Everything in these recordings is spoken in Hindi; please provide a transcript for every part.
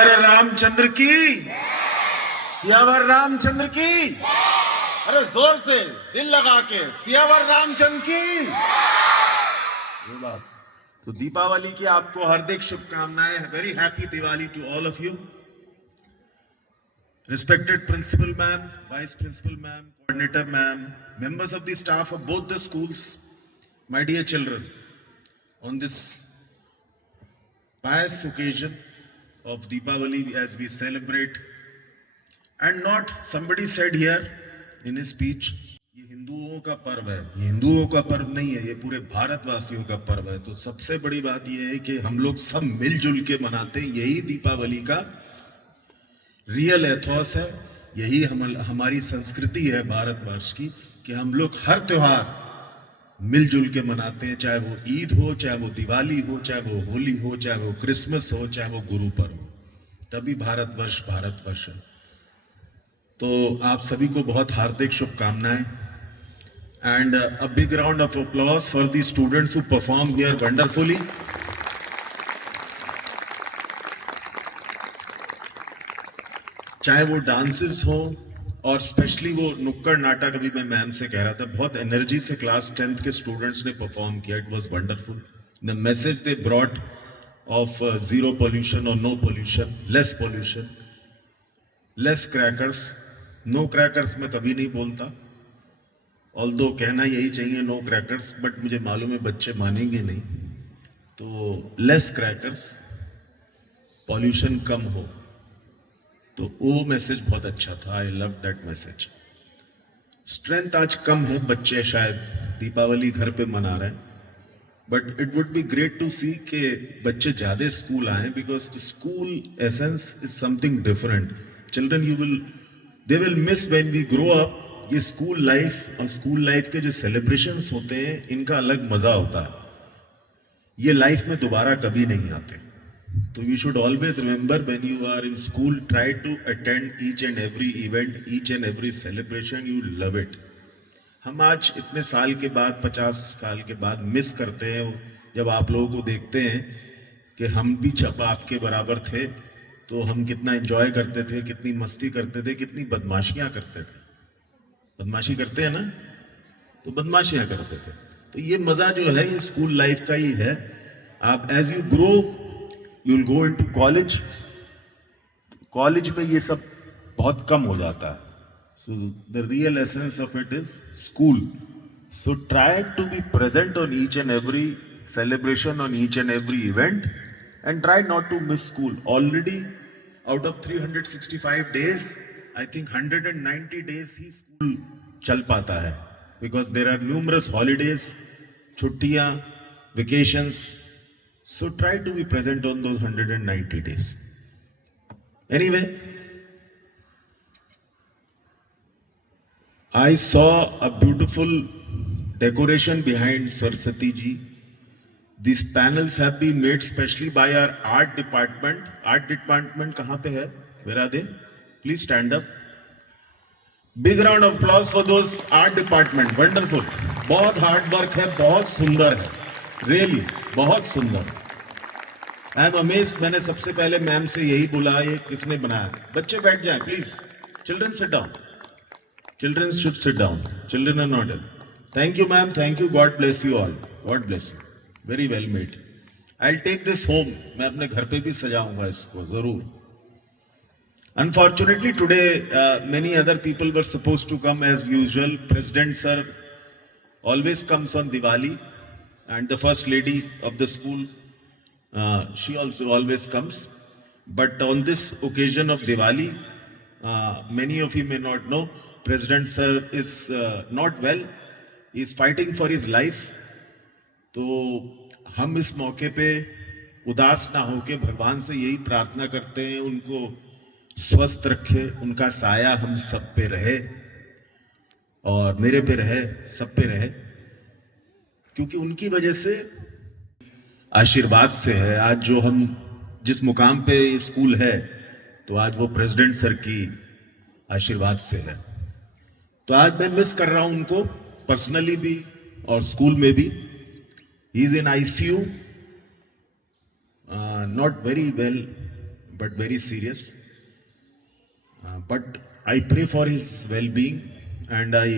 अरे रामचंद्र की, सियावर रामचंद्र की। अरे जोर से दिल लगा के सियावर रामचंद्र की। ये बात तो दीपावली की आपको हार्दिक शुभकामनाएं। Very happy Diwali to all of you. Respected principal ma'am, vice principal ma'am, coordinator ma'am, members of the staff of both the schools, my dear children, on this pious occasion of Deepavali as we celebrate, and not somebody said here in his speech, ये हिंदुओं का पर्व है। ये हिंदुओं का पर्व नहीं है, ये पूरे भारतवासियों का पर्व है। तो सबसे बड़ी बात ये है कि हम लोग सब मिलजुल के मनाते हैं। यही दीपावली का रियल एथॉस है, यही हमारी संस्कृति है भारतवर्ष की, कि हम लोग हर त्योहार मिलजुल के मनाते हैं। चाहे वो ईद हो, चाहे वो दिवाली हो, चाहे वो होली हो, चाहे वो क्रिसमस हो, चाहे वो गुरु पर्व हो, तभी भारतवर्ष भारतवर्ष है। तो आप सभी को बहुत हार्दिक शुभकामनाएं। And a big round of applause for the students who perform here wonderfully. चाहे वो डांसेस हो और स्पेशली वो नुक्कड़ नाटक, अभी मैं मैम से कह रहा था, बहुत एनर्जी से क्लास 10th के स्टूडेंट्स ने परफॉर्म किया। It was wonderful. The message they brought of zero pollution और no pollution, less pollution, less crackers. No crackers मैं कभी नहीं बोलता, ऑल्दो कहना यही चाहिए नो क्रैकर्स, बट मुझे मालूम है बच्चे मानेंगे नहीं। तो लेस क्रैकर्स, पॉल्यूशन कम हो, तो वो मैसेज बहुत अच्छा था। I love that message. Strength आज कम है, बच्चे शायद दीपावली घर पे मना रहे हैं, but it would be great to see के बच्चे ज्यादा स्कूल आए, because the school essence is something different. Children they will miss when we grow up. ये स्कूल लाइफ और स्कूल लाइफ के जो सेलिब्रेशंस होते हैं, इनका अलग मजा होता है। ये लाइफ में दोबारा कभी नहीं आते। तो you should always remember when you are in school, try to attend each and every event, each and every celebration. You love it. हम आज इतने साल के बाद, 50 साल के बाद मिस करते हैं जब आप लोगों को देखते हैं कि हम भी जब आपके बराबर थे तो हम कितना एंजॉय करते थे, कितनी मस्ती करते थे, कितनी बदमाशियां करते थे। बदमाशी करते हैं ना, तो बदमाशियां करते थे। तो ये मजा जो है ये स्कूल लाइफ का ही है। आप as you grow you will go into college. College में ये सब बहुत कम हो जाता है। So the real essence of it is school. So try to be present on each and every celebration, on each and every event, and try not to miss school. Already out of 365 days, I think 190 days he school चल पाता है, because there are numerous holidays, छुट्टियां, vacations. So try to be present on those 190 days. Anyway, I saw a beautiful decoration behind Saraswati ji. These panels have been made specially by our art department. Art department kahan pe hai? Where are they? Please stand up. Big round of applause for those art department. Wonderful. बहुत hard work है, बहुत सुंदर है, really बहुत सुंदर। I am amazed. मैंने सबसे पहले मैम से यही बोला, ये किसने बनाया? बच्चे बैठ जाएं please. Children sit down. Children should sit down. Children are not ill. Thank you ma'am, thank you. God bless you all. God bless you. Very well made. I will take this home. मैं अपने घर पे भी सजाऊंगा इसको जरूर। Unfortunately, today many other people were supposed to come as usual. President sir always comes on Diwali, and the first lady of the school, she also always comes. But on this occasion of Diwali, many of you may not know, President sir is not well. He is fighting for his life. तो हम इस मौके पे उदास ना होके भगवान से यही प्रार्थना करते हैं, उनको स्वस्थ रखे, उनका साया हम सब पे रहे और मेरे पे रहे, सब पे रहे, क्योंकि उनकी वजह से, आशीर्वाद से है आज जो हम जिस मुकाम पे स्कूल है, तो आज वो प्रेसिडेंट सर की आशीर्वाद से है। तो आज मैं मिस कर रहा हूं उनको, पर्सनली भी और स्कूल में भी। He is in ICU, not very well, but very serious. But I pray for his well-being, and I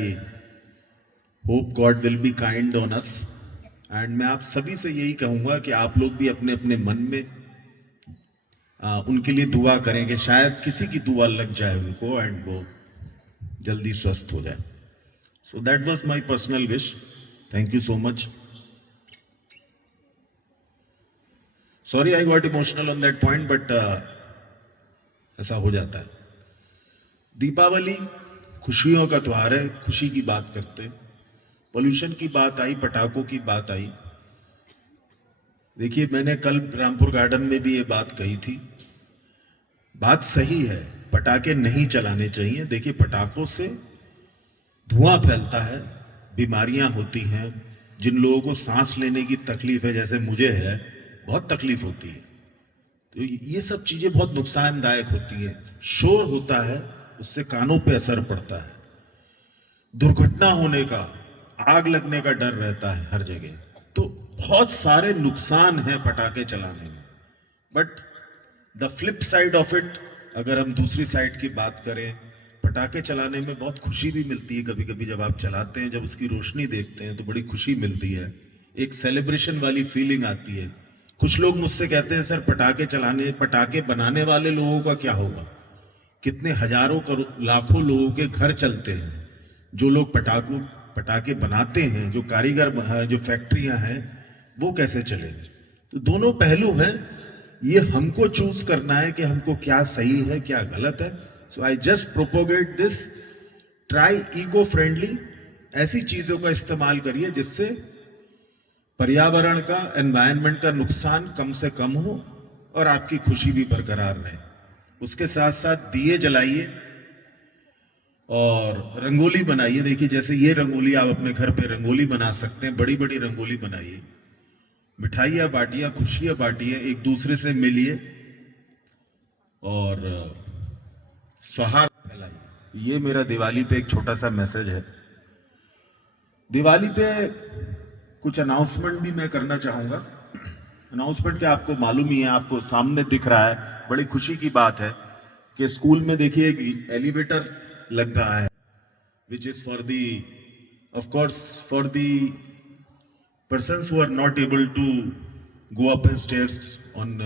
hope God will be kind on us. And मैं आप सभी से यही कहूँगा कि आप लोग भी अपने अपने मन में उनके लिए दुआ करेंगे, शायद किसी की दुआ लग जाए उनको एंड वो जल्दी स्वस्थ हो जाए. So that was my personal wish. Thank you so much. Sorry I got emotional on that point, but ऐसा हो जाता है. दीपावली खुशियों का त्योहार है, खुशी की बात करते. पोल्यूशन की बात आई, पटाखों की बात आई. देखिए, मैंने कल रामपुर गार्डन में भी ये बात कही थी. बात सही है, पटाखे नहीं चलाने चाहिए. देखिए, पटाखों से धुआं फैलता है, बीमारियां होती हैं. जिन लोगों को सांस लेने की तकलीफ है, जैसे मुझे है, बहुत तकलीफ होती है. तो ये सब चीजें बहुत नुकसानदायक होती हैं. शोर होता है, उससे कानों पे असर पड़ता है. दुर्घटना होने का, आग लगने का डर रहता है हर जगह. तो बहुत सारे नुकसान हैं पटाखे चलाने में. But the flip side of it, अगर हम दूसरी साइड की बात करें, पटाखे चलाने में बहुत खुशी भी मिलती है. कभी कभी जब आप चलाते हैं, जब उसकी रोशनी देखते हैं तो बड़ी खुशी मिलती है. एक सेलिब्रेशन वाली फीलिंग आती है. कुछ लोग मुझसे कहते हैं, सर पटाखे बनाने वाले लोगों का क्या होगा? कितने हजारों लाखों लोगों के घर चलते हैं. जो लोग पटाखे बनाते हैं, जो कारीगर, जो फैक्ट्रियां हैं, वो कैसे चलेंगे? तो दोनों पहलू हैं. ये हमको चूज करना है कि हमको क्या सही है, क्या गलत है. So I just propagate this. Try eco friendly. ऐसी चीजों का इस्तेमाल करिए जिससे पर्यावरण का, एनवायरनमेंट का नुकसान कम से कम हो और आपकी खुशी भी बरकरार रहे. उसके साथ साथ दिए जलाइए और रंगोली बनाइए. देखिए, जैसे ये रंगोली आप अपने घर पे रंगोली बना सकते हैं. बड़ी बड़ी रंगोली बनाइए, मिठाइयाँ बांटिए, खुशियाँ बांटिए, एक दूसरे से मिलिए और सौहार्द फैलाइए. ये मेरा दिवाली पे एक छोटा सा मैसेज है. दिवाली पे कुछ अनाउंसमेंट भी मैं करना चाहूंगा. अनाउंसमेंट क्या, आपको मालूम ही है, आपको सामने दिख रहा है. बड़ी खुशी की बात है कि स्कूल में देखिए एक एलिवेटर लग रहा है, which is for the, of course, for the persons who are not able to go up in stairs on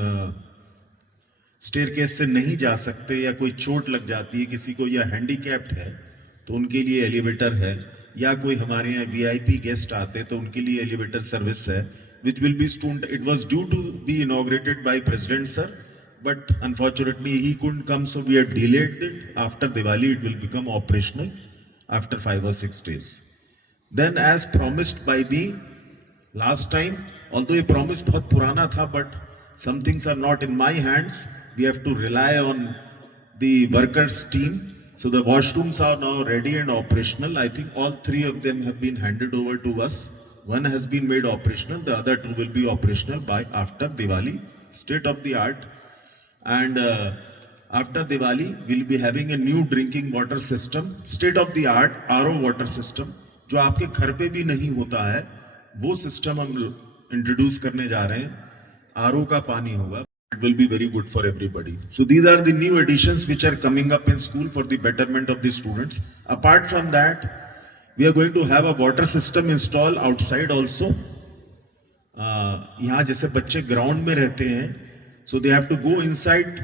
staircase से नहीं जा सकते, या कोई चोट लग जाती है किसी को, या हैंडीकैप्ड है, तो उनके लिए एलिवेटर है. या कोई हमारे यहाँ वीआईपी गेस्ट आते हैं तो उनके लिए एलिवेटर सर्विस है, which will be soon. It was due to be inaugurated by President Sir, but unfortunately he couldn't come, so we have delayed it. After Diwali it will become operational after 5 or 6 days. Then, as promised by me last time, although ये promise बहुत पुराना था, but some things are not in my hands. We have to rely on the workers team. So the washrooms are now ready and operational. I think all 3 of them have been handed over to us. One has been made operational, the other 2 will be operational by after Diwali. State of the art. And after Diwali we'll be having a new drinking water system, state of the art RO water system. जो आपके घर पे भी नहीं होता है, वो सिस्टम हम इंट्रोड्यूस करने जा रहे हैं. RO का पानी होगा. It will be very good for everybody. So these are the new additions which are coming up in school for the betterment of the students. Apart from that, we are going to have a water system installed outside also. यहाँ जैसे बच्चे ग्राउंड में रहते हैं, so they have to go inside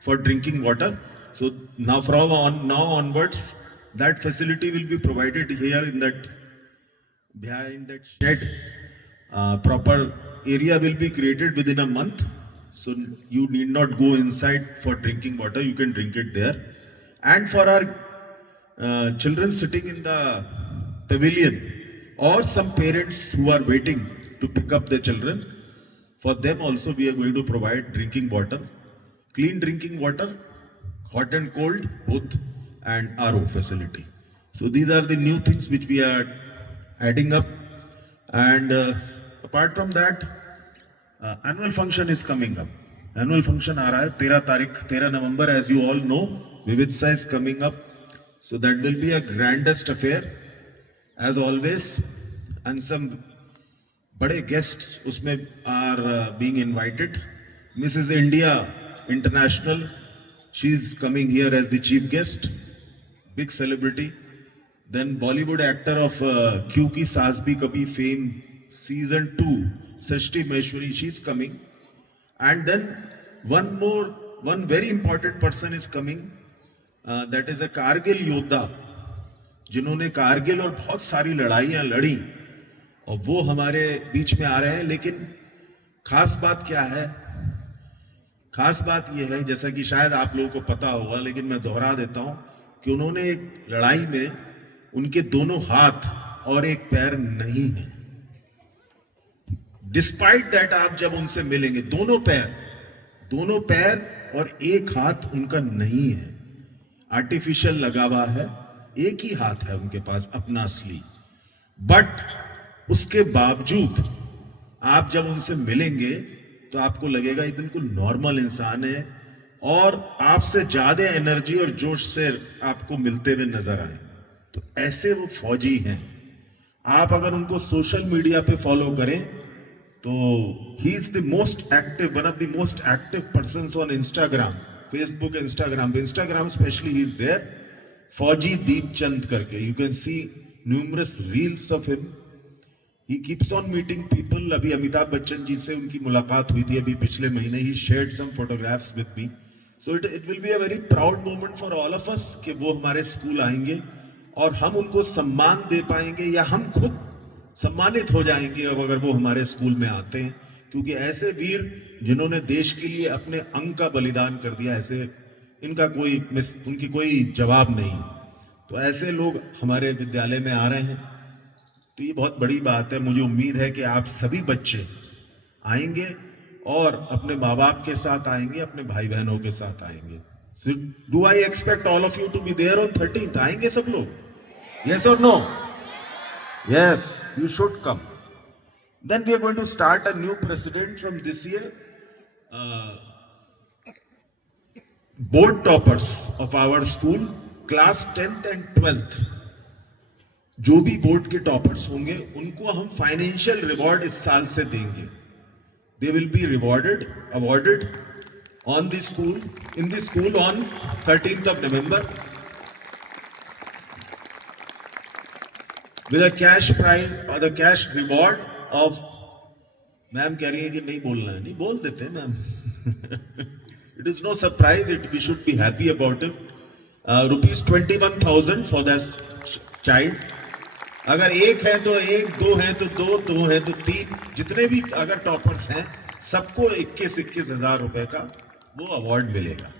for drinking water. So now from now onwards, that facility will be provided here in that, behind that shed. Proper area will be created within a month. So you need not go inside for drinking water, you can drink it there. And for our children sitting in the pavilion, or some parents who are waiting to pick up their children, for them also we are going to provide drinking water, clean drinking water, hot and cold both, and RO facility. So these are the new things which we are adding up. And apart from that, annual function is coming up. Annual function आ रहा है 13 November, as you all know. Vividsa is coming up, so that will be a grandest affair as always, and some बड़े guests उसमें are being invited. Mrs. India International. She's coming here as the chief guest, big celebrity. Then Bollywood actor of Kyun Ki Saas Bhi Kabhi fame season 2, Srishti Maheshwari, she's coming. And then one very important person is coming, that is a Kargil योद्धा, जिन्होंने कारगिल और बहुत सारी लड़ाइयां लड़ी, और वो हमारे बीच में आ रहे हैं. लेकिन खास बात क्या है? खास बात यह है, जैसा कि शायद आप लोगों को पता होगा, लेकिन मैं दोहरा देता हूं कि उन्होंने एक लड़ाई में उनके दोनों हाथ और एक पैर नहीं है. डिस्पाइट दैट आप जब उनसे मिलेंगे, दोनों पैर और एक हाथ उनका नहीं है, आर्टिफिशियल लगा हुआ है, एक ही हाथ है उनके पास अपना असली. बट उसके बावजूद आप जब उनसे मिलेंगे तो आपको लगेगा ये बिल्कुल नॉर्मल इंसान है, और आपसे ज्यादा एनर्जी और जोश से आपको मिलते हुए नजर आए. तो ऐसे वो फौजी हैं. आप अगर उनको सोशल मीडिया पे फॉलो करें तो he is the most active, one of the most active persons on Instagram, Facebook, Instagram specially he is there, Fauji Deepchand करके. You can see numerous reels of him. He keeps on meeting people. अभी अमिताभ बच्चन जी से उनकी मुलाकात हुई थी अभी पिछले महीने. He shared some photographs with me. So it will be a very proud moment for all of us कि वो हमारे स्कूल आएंगे और हम उनको सम्मान दे पाएंगे, या हम खुद सम्मानित हो जाएंगे अब अगर वो हमारे स्कूल में आते हैं. क्योंकि ऐसे वीर जिन्होंने देश के लिए अपने अंग का बलिदान कर दिया, ऐसे उनकी कोई जवाब नहीं. तो ऐसे लोग हमारे विद्यालय में आ रहे हैं, तो ये बहुत बड़ी बात है. मुझे उम्मीद है कि आप सभी बच्चे आएंगे और अपने माँ बाप के साथ आएंगे, अपने भाई बहनों के साथ आएंगे. Do I expect all of you to be there on 13th? आएंगे सब लोग? यस और no? Yes, you should come. Then we are going to start a new precedent from this year. Board toppers of our school, class 10th and 12th, जो भी बोर्ड के टॉपर्स होंगे उनको हम फाइनेंशियल रिवॉर्ड इस साल से देंगे. They will be awarded on the school, in the school on 13th of November with a cash prize or the cash reward of, ma'am कह रही है कि नहीं बोलना है. नहीं, बोल देते हैं ma'am. It is no surprise, we should be happy about it. Rupees 21,000 for that child. अगर एक है तो एक, दो है तो दो है तो तीन, जितने भी अगर टॉपर्स हैं सबको 21,000 रुपए का वो अवार्ड मिलेगा.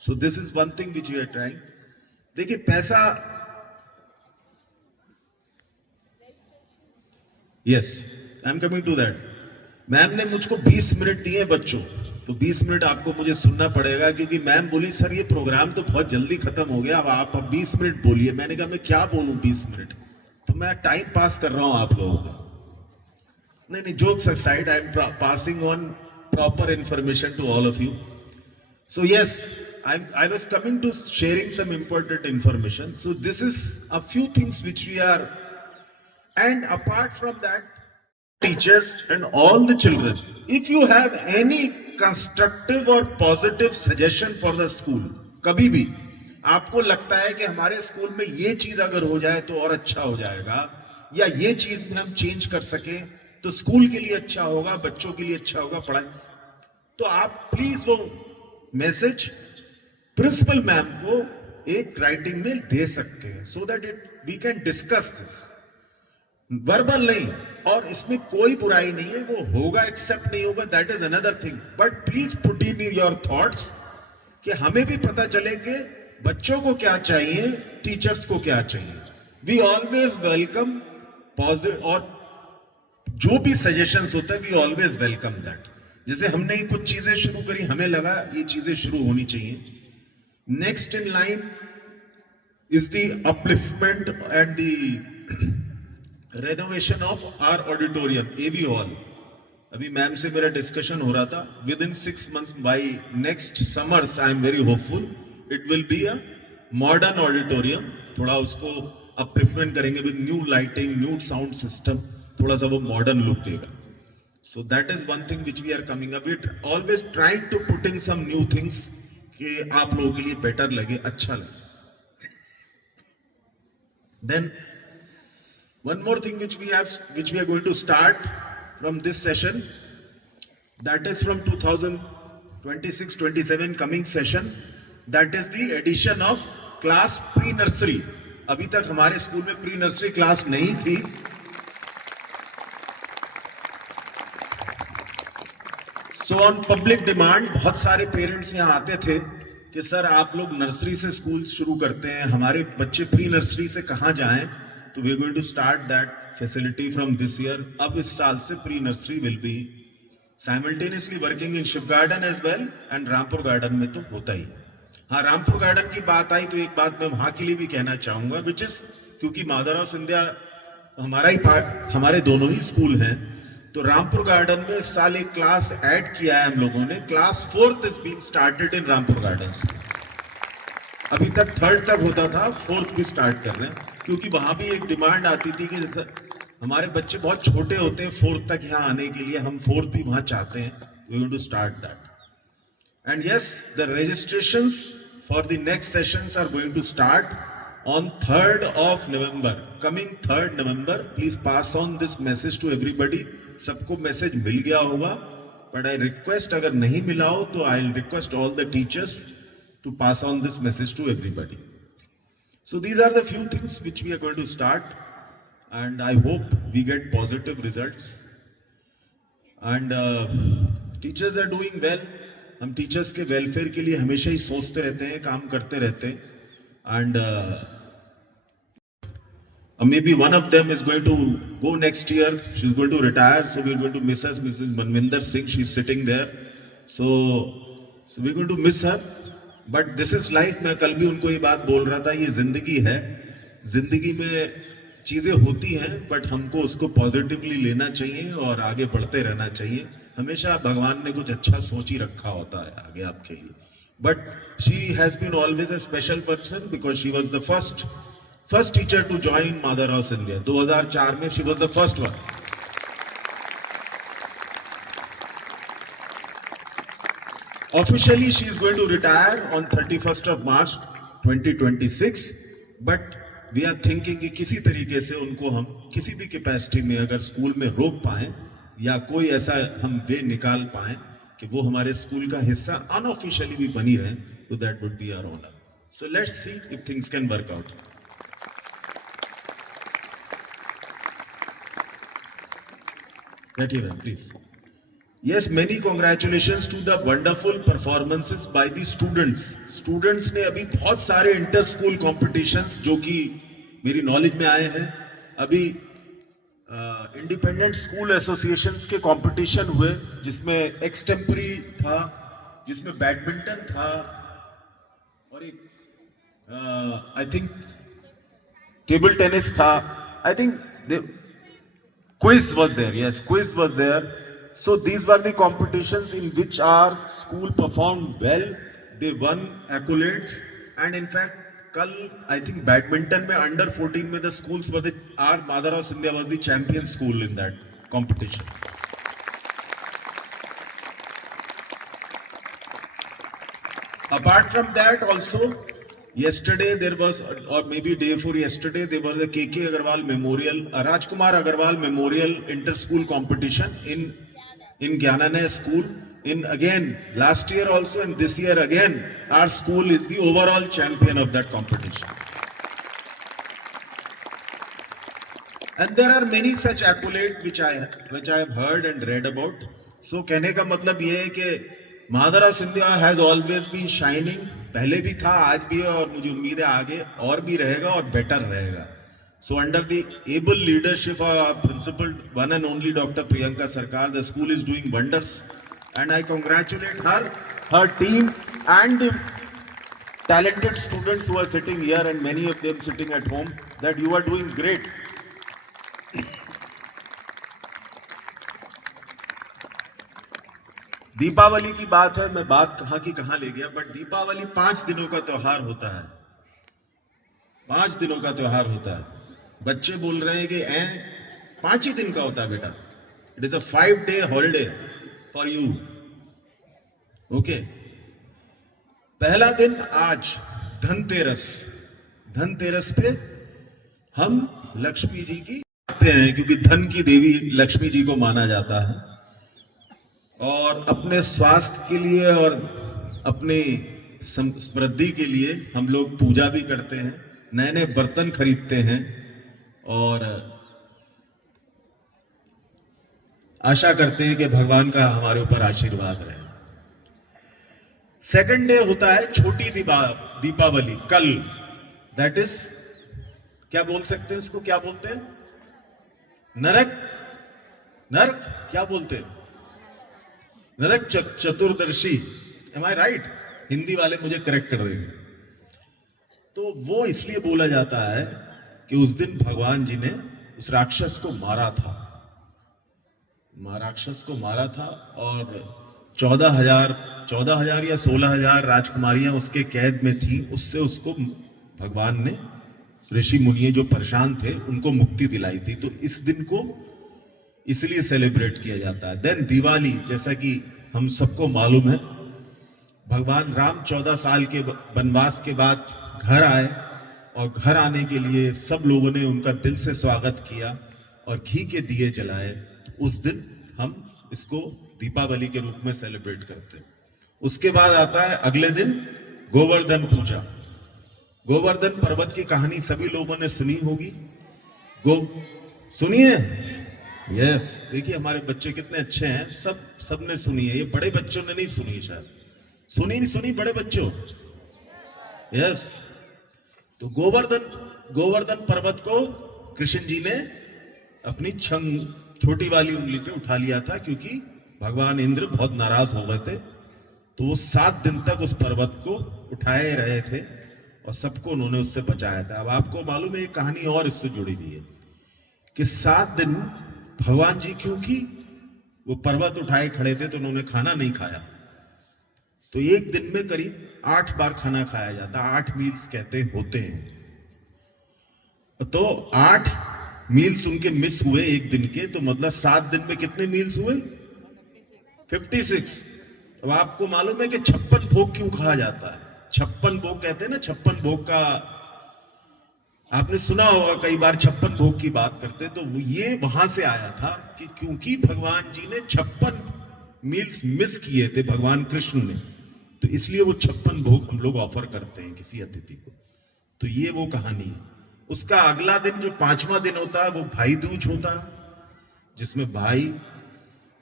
So this is one thing which we are trying. देखिए पैसा, yes, I am coming to that. Ma'am ने मुझको 20 मिनट दिए बच्चों, तो 20 मिनट आपको मुझे सुनना पड़ेगा, क्योंकि मैम बोली सर ये प्रोग्राम तो बहुत जल्दी खत्म हो गया, अब आप 20 मिनट बोलिए. मैंने कहा मैं क्या बोलूं 20 मिनट, तो मैं टाइम पास कर रहा हूं आप लोगों का. नहीं, jokes aside, I am passing on proper information to all of you. So yes, I was coming to sharing some important information. So this is a few things which we are, and apart from that, teachers and all the children, if you have any constructive or positive suggestion for the school, कभी भी आपको लगता है कि हमारे स्कूल में ये चीज अगर हो जाए तो और अच्छा हो जाएगा, या ये चीज में हम चेंज कर सके तो स्कूल के लिए अच्छा होगा, बच्चों के लिए अच्छा होगा, पढ़ाई, तो आप प्लीज वो मैसेज प्रिंसिपल मैम को एक राइटिंग में दे सकते हैं, so that we can discuss this. Verbal नहीं, और इसमें कोई बुराई नहीं है, वो होगा एक्सेप्ट नहीं होगा, that is another thing. But please put in your thoughts कि हमें भी पता चले कि बच्चों को क्या चाहिए, टीचर्स को क्या चाहिए. वी ऑलवेज वेलकम पॉजिटिव, और जो भी सजेशंस होते हैं वी ऑलवेज वेलकम दैट. जैसे हमने कुछ चीजें शुरू करी, हमें लगा ये चीजें शुरू होनी चाहिए. Next in line is the upliftment and the renovation of our auditorium, AV hall. अभी मैम से मेरा डिस्कशन हो रहा था, within 6 months, by next summers, I am very hopeful, it will be a modern auditorium. थोड़ा उसको अपलिफ्टमेंट करेंगे with new lighting, new sound system, थोड़ा सा वो मॉडर्न लुक देगा. So that is one thing which we are coming up with. Always trying to put in some new things कि आप लोगों के लिए better लगे, अच्छा लगे. Then one more thing which we are going to start from this session, that is from 2026-27 coming session, that is the addition of class pre-nursery. अभी तक हमारे स्कूल में प्री नर्सरी क्लास नहीं थी. सो ऑन पब्लिक डिमांड बहुत सारे पेरेंट्स यहाँ आते थे कि सर आप लोग नर्सरी से स्कूल शुरू करते हैं, हमारे बच्चे प्री नर्सरी से कहाँ जाएं. तो we are going to start that facility from this year. अब इस साल से pre nursery will be simultaneously working in Shiv garden as well and Rampur garden में तो होता ही. हाँ, रामपुर गार्डन की बात आई तो एक बात मैं वहां के लिए भी कहना चाहूंगा, विच इज क्योंकि मदर ऑफ सिंधिया हमारे दोनों ही स्कूल हैं, तो रामपुर गार्डन में इस साल एक क्लास ऐड किया है हम लोगों ने. Class 4th is being started in Rampur garden. अभी तक 3rd तक होता था, 4th भी स्टार्ट कर रहे हैं क्योंकि वहां भी एक डिमांड आती थी कि जैसे हमारे बच्चे बहुत छोटे होते हैं 4th तक यहाँ आने के लिए, हम 4th भी वहां चाहते हैं. We want to start that. And yes, the registrations for the next sessions are going to start on 3rd of November. Coming 3rd November, please pass on this message to everybody. सबको message मिल गया होगा, but I request अगर नहीं मिला हो तो I'll request all the teachers to pass on this message to everybody. So these are the few things which we are going to start, and I hope we get positive results. And teachers are doing well. हम टीचर्स के वेलफेयर के लिए हमेशा ही सोचते रहते हैं, काम करते रहते हैं. And maybe one of them is going to go next year. She is going to retire, so we are going to miss her. Mrs Manvinder Singh, she is sitting there. So we are going to miss her, but this is life. मैं कल भी उनको ये बात बोल रहा था, ये जिंदगी है. जिंदगी में चीजें होती हैं, बट हमको उसको पॉजिटिवली लेना चाहिए और आगे बढ़ते रहना चाहिए. हमेशा भगवान ने कुछ अच्छा सोच ही रखा होता है आगे आपके लिए. But she has been always a special person because she was the first teacher to join mother house India. 2004 में she was the first one. Officially she is going to retire on 31st of March 2026, but we are thinking कि किसी तरीके से उनको हम किसी भी कैपेसिटी में अगर स्कूल में रोक पाएं या कोई ऐसा हम वे निकाल पाएं कि वो हमारे स्कूल का हिस्सा अनऑफिशियली भी बनी रहे, तो that would be our honour. So let's see if things can work out. Please. Yes, many congratulations to the wonderful performances by the students. Students ने अभी बहुत सारे इंटर स्कूल कॉम्पिटिशन्स जो कि मेरी नॉलेज में आए हैं. अभी इंडिपेंडेंट स्कूल एसोसिएशंस के कंपटीशन हुए जिसमें एक्सटेम्परी था, जिसमें बैडमिंटन था और एक आई थिंक टेबल टेनिस था. I think quiz was there. Yes, quiz was there. So these were the competitions in which our school performed well. They won accolades, and in fact, कल I think badminton में under 14 में the schools were our Mother House India was the champion school in that competition. Apart from that, also yesterday there was, or maybe day before yesterday, there was the KK Agarwal Memorial, Rajkumar Agarwal Memorial Inter-School Competition in Gyananay School. In again last year also and this year again, our school is the overall champion of that competition. And there are many such accolades which I have heard and read about. So कहने का मतलब ये है कि Mother House India has always been shining. पहले भी था, आज भी है, और मुझे उम्मीद है आगे और भी रहेगा और बेटर रहेगा. So under the able leadership of our principal, one and only Dr. Priyanka Sarkar, the school is doing wonders, and I congratulate her, her team, and the talented students who are sitting here and many of them sitting at home, that you are doing great. Deepawali की बात है, मैं बात कहाँ की कहाँ ले गया, बट दीपावली 5 दिनों का त्योहार होता है. 5 दिनों का त्योहार होता है. बच्चे बोल रहे हैं कि 5 ही दिन का होता है बेटा. It is a 5-day holiday for you. Okay. पहला दिन आज धनतेरस। धनतेरस पे हम लक्ष्मी जी की करते हैं, क्योंकि धन की देवी लक्ष्मी जी को माना जाता है, और अपने स्वास्थ्य के लिए और अपनी समृद्धि के लिए हम लोग पूजा भी करते हैं, नए नए बर्तन खरीदते हैं और आशा करते हैं कि भगवान का हमारे ऊपर आशीर्वाद रहे। सेकंड डे होता है छोटी दीपावली, कल। दैट इज, क्या बोल सकते हैं उसको, क्या बोलते हैं? नरक, नरक क्या बोलते हैं? नरक चतुर्दशी। एम आई राइट? हिंदी वाले मुझे करेक्ट कर देंगे। तो वो इसलिए बोला जाता है कि उस दिन भगवान जी ने उस राक्षस को मारा था, राक्षस को मारा था, और 14,000 या 16,000 राजकुमारियां उसके कैद में थी। उससे उसको भगवान ने, ऋषि मुनि जो परेशान थे, उनको मुक्ति दिलाई थी। तो इस दिन को इसलिए सेलिब्रेट किया जाता है। देन दिवाली, जैसा कि हम सबको मालूम है, भगवान राम 14 साल के वनवास के बाद घर आए, और घर आने के लिए सब लोगों ने उनका दिल से स्वागत किया और घी के दिए जलाए। उस दिन हम इसको दीपावली के रूप में सेलिब्रेट करते हैं। उसके बाद आता है अगले दिन गोवर्धन पूजा। गोवर्धन पर्वत की कहानी सभी लोगों ने सुनी होगी। सुनिए? यस। देखिए हमारे बच्चे कितने अच्छे हैं, सबने सुनी है। ये बड़े बच्चों ने नहीं सुनी, शायद नहीं सुनी बड़े बच्चों? यस। तो गोवर्धन पर्वत को कृष्ण जी ने अपनी छोटी वाली उंगली पे उठा लिया था, क्योंकि भगवान इंद्र बहुत नाराज हो गए थे। तो वो 7 दिन तक उस पर्वत को उठाए रहे थे और सबको उन्होंने उससे बचाया था। अब आपको मालूम है एक कहानी और इससे जुड़ी हुई है कि 7 दिन भगवान जी, क्योंकि वो पर्वत उठाए खड़े थे, तो उन्होंने खाना नहीं खाया। तो एक दिन में करीब 8 बार खाना खाया जाता, 8 मील्स कहते होते हैं। तो 8 मील्स उनके मिस हुए एक दिन के, तो मतलब 7 दिन में कितने मील्स हुए? 56। अब आपको मालूम है कि 56 भोग क्यों कहा जाता है? 56 भोग कहते हैं ना, 56 भोग का आपने सुना होगा, कई बार 56 भोग की बात करते। तो ये वहां से आया था कि क्योंकि भगवान जी ने 56 मील्स मिस किए थे, भगवान कृष्ण ने, तो इसलिए वो 56 भोग हम लोग ऑफर करते हैं किसी अतिथि को। तो ये वो कहानी है। उसका अगला दिन जो 5वां दिन होता है वो भाई दूज होता है, जिसमें भाई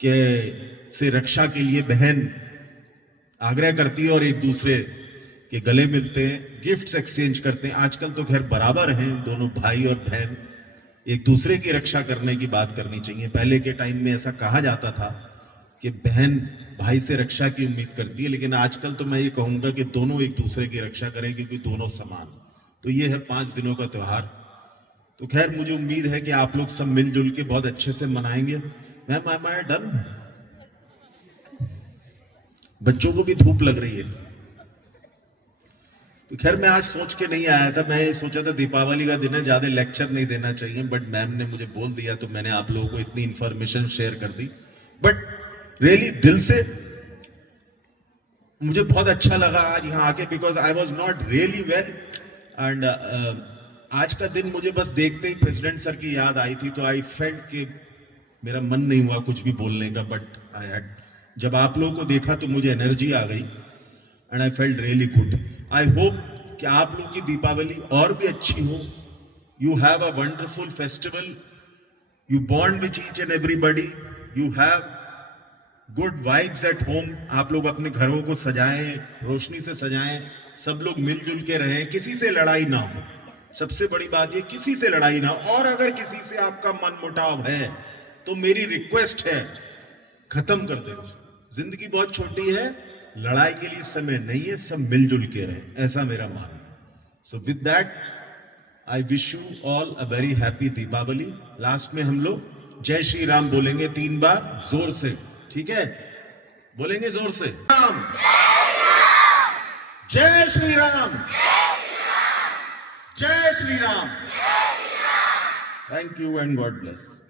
के से रक्षा के लिए बहन आग्रह करती है और एक दूसरे के गले मिलते हैं, गिफ्ट्स एक्सचेंज करते हैं। आजकल तो खैर बराबर हैं दोनों भाई और बहन, एक दूसरे की रक्षा करने की बात करनी चाहिए। पहले के टाइम में ऐसा कहा जाता था कि बहन भाई से रक्षा की उम्मीद करती है, लेकिन आजकल तो मैं ये कहूंगा कि दोनों एक दूसरे की रक्षा करें, क्योंकि दोनों समान। तो ये है 5 दिनों का त्योहार। तो खैर मुझे उम्मीद है कि आप लोग सब मिलजुल के बहुत अच्छे से मनाएंगे। Ma'am I am done? बच्चों को भी धूप लग रही है। तो खैर मैं आज सोच के नहीं आया था, मैं ये सोचा था दीपावली का दिन है, ज्यादा लेक्चर नहीं देना चाहिए, बट मैम ने मुझे बोल दिया तो मैंने आप लोगों को इतनी इंफॉर्मेशन शेयर कर दी। बट रियली दिल से मुझे बहुत अच्छा लगा आज यहाँ आके, because I was not really well. And आज का दिन मुझे बस देखते ही प्रेसिडेंट सर की याद आई थी, तो आई फेल्ट कि मेरा मन नहीं हुआ कुछ भी बोलने का, बट आई हैड, जब आप लोगों को देखा तो मुझे एनर्जी आ गई and I felt really good. I hope कि आप लोग की दीपावली और भी अच्छी हो। You have a wonderful festival, you bond with each and everybody, you have good vibes at home. आप लोग अपने घरों को सजाएं, रोशनी से सजाएं, सब लोग मिलजुल के रहें, किसी से लड़ाई ना हो। सबसे बड़ी बात ये, किसी से लड़ाई ना हो। और अगर किसी से आपका मन मुटाव है तो मेरी रिक्वेस्ट है, खत्म कर दे। जिंदगी बहुत छोटी है, लड़ाई के लिए समय नहीं है, सब मिलजुल के रहें, ऐसा मेरा मानना है। So with that I wish you all a very happy Deepawali. Last में हम लोग जय श्री राम बोलेंगे 3 बार जोर से, ठीक है? बोलेंगे जोर से, राम जय श्री राम, जय Shri Ram. Thank you and God bless.